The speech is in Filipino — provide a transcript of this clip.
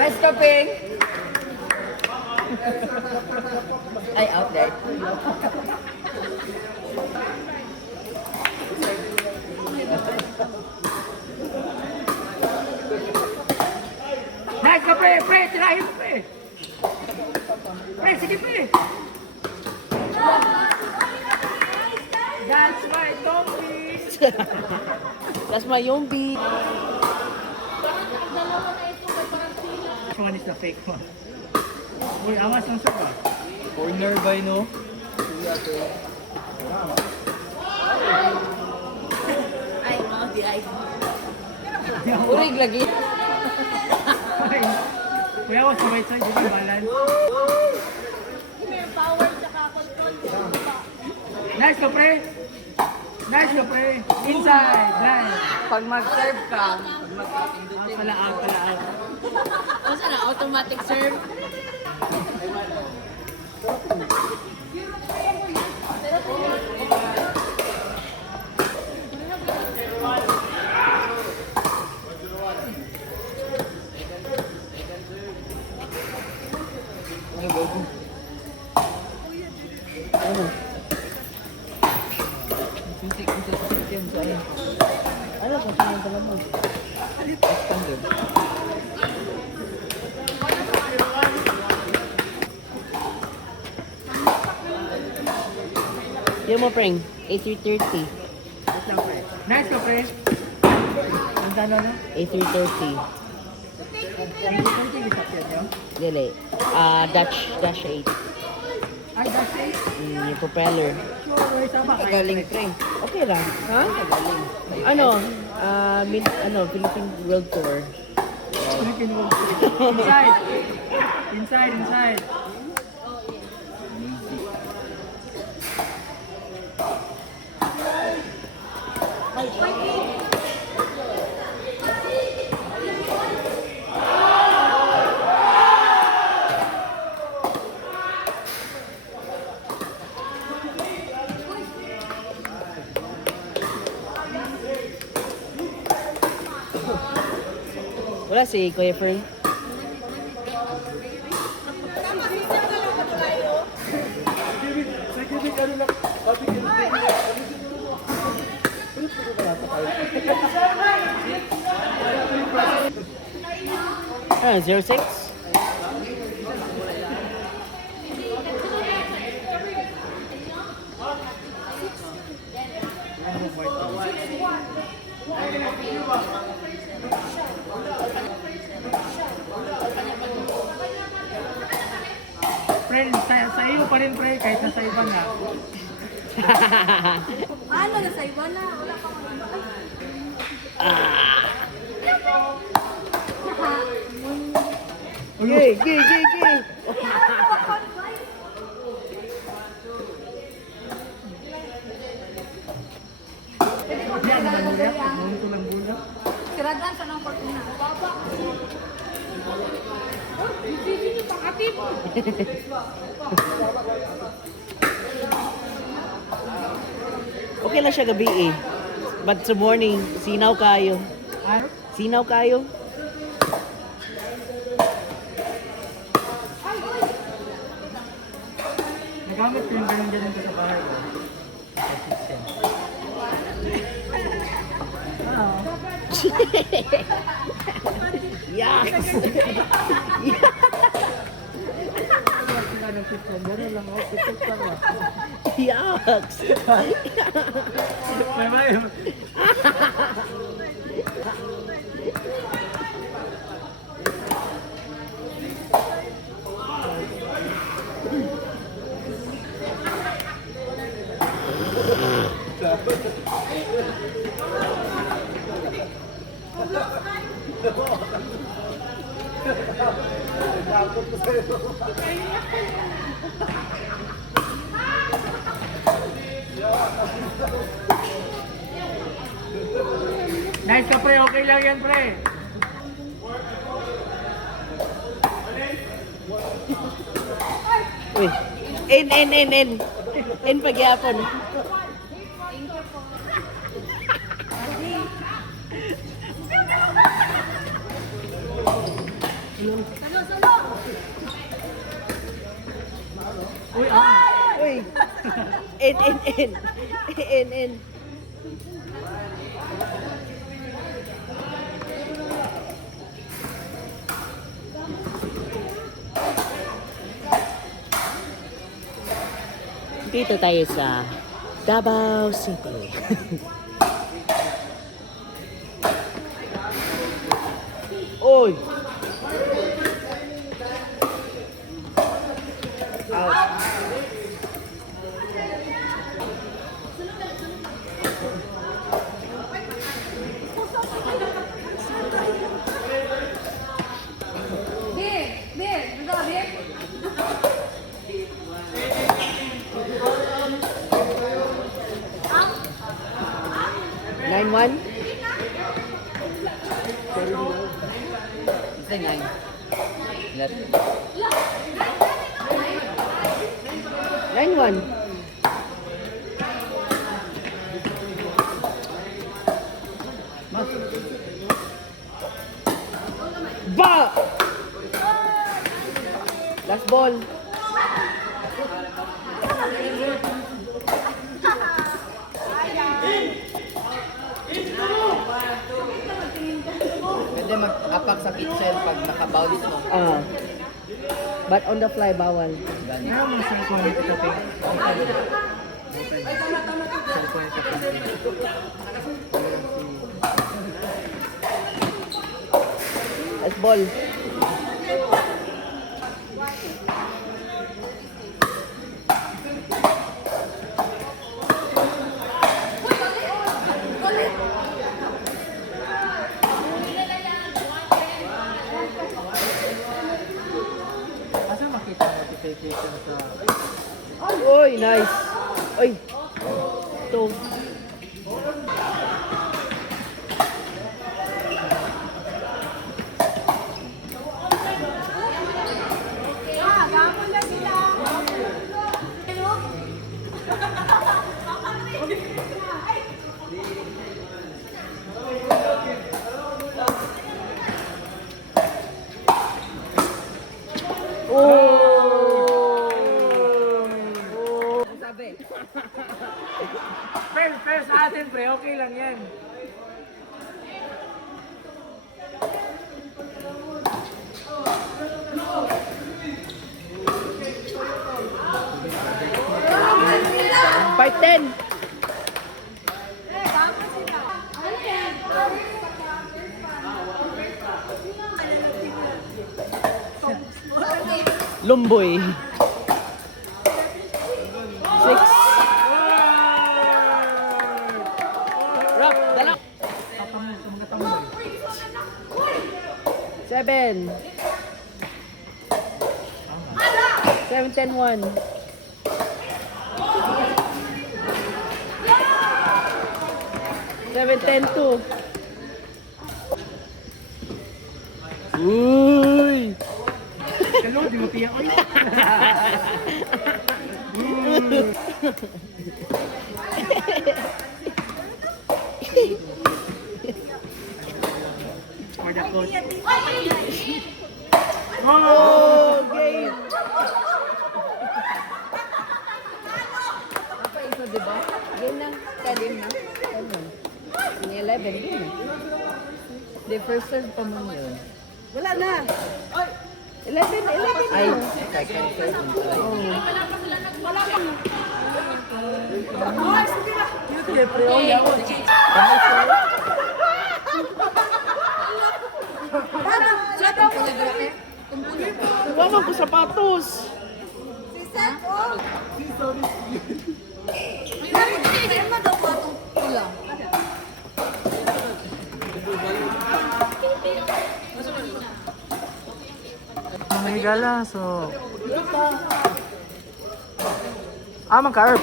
Nice coping. Ay, out there. Nice ka, pre! Tirahin mo, pre! Pre, sige, pre! That's my zombie! That's my yombi. Which one is the fake one? Uy, amas ng sopa. Corner by no? Ay, mau di ay. Urig lagi. Kuya, was sabay sa'yo, di ba balance? Power tsaka control. Nice ka, pre! Nice ka, pre! Inside! Nice! Pag mag-serve ka, Pala out, pala out. basta na automatic serve. Ano kung sino yung dala mo? Standard. Yung mo, Preng. 8330. Nice ka, pre! Ang dano na? 8330. Hindi ko rin gisapyan nyo. Dili. Dash 8. Ay, that's it. Yung propeller. Sure, sama kayo. Galing, Preng. Okay lang. Ha? Ano? Philippine World Tour. Philippine World Tour. Inside! Inside! Wala si Kuya Fern. Ah, 06? Friend, sa iyo pa rin, pre, kahit nasa iba na. Ano na sa iba na? Wala ka Gay! Yan, nagulat. Ngunto lang gulat. Siradan sa ng fortuna. Baba. Sisi pakatip. Okay lang siya gabi eh. But sa morning, sinaw kayo. Ano? Sinaw kayo? Nagamit ko yung ganun-ganun ko sa bahay ko. Yaks! Ganun lang ako, titik lang ako. Yaks! May mayo. Nice ka, pre. Okay lang yan, pre. Uy! In pagyapon. Thank you po. Salo, salo! Uy! In. Dito tayo sa Davao City. Oy! Out. Bir, burada bir. 9-1? Say 9. Let. 9-1. Ba! Last ball. Pwede mag-apak sa kitchen pag nakabounce mo. But on the fly, bawal. Gani. Meron mo sa ito ito pink. Last ball. Asa makita notification sa... Uy, nice. Uy. Ito. Gapon na sila. Fair sa atin, pre. Okay lang yan. Fight 10. Gapon sila. Ano yan? Lumboy. 6. Rock, dala. 7. 7-10-1. 7-10-2. Uy! Kalo, di mo tiyak. Ay! For the coach. Oh, game! Apa itu, diba? Game na. 10 game na. 10 na. Ini 11 game na. The first serve pa mo yun. Wala na. 11 Ay, na. second serve. Wala ko sapatos. Si Seth, oh! May naman daw po itong pula. May gala, so... Ah, magka-herb.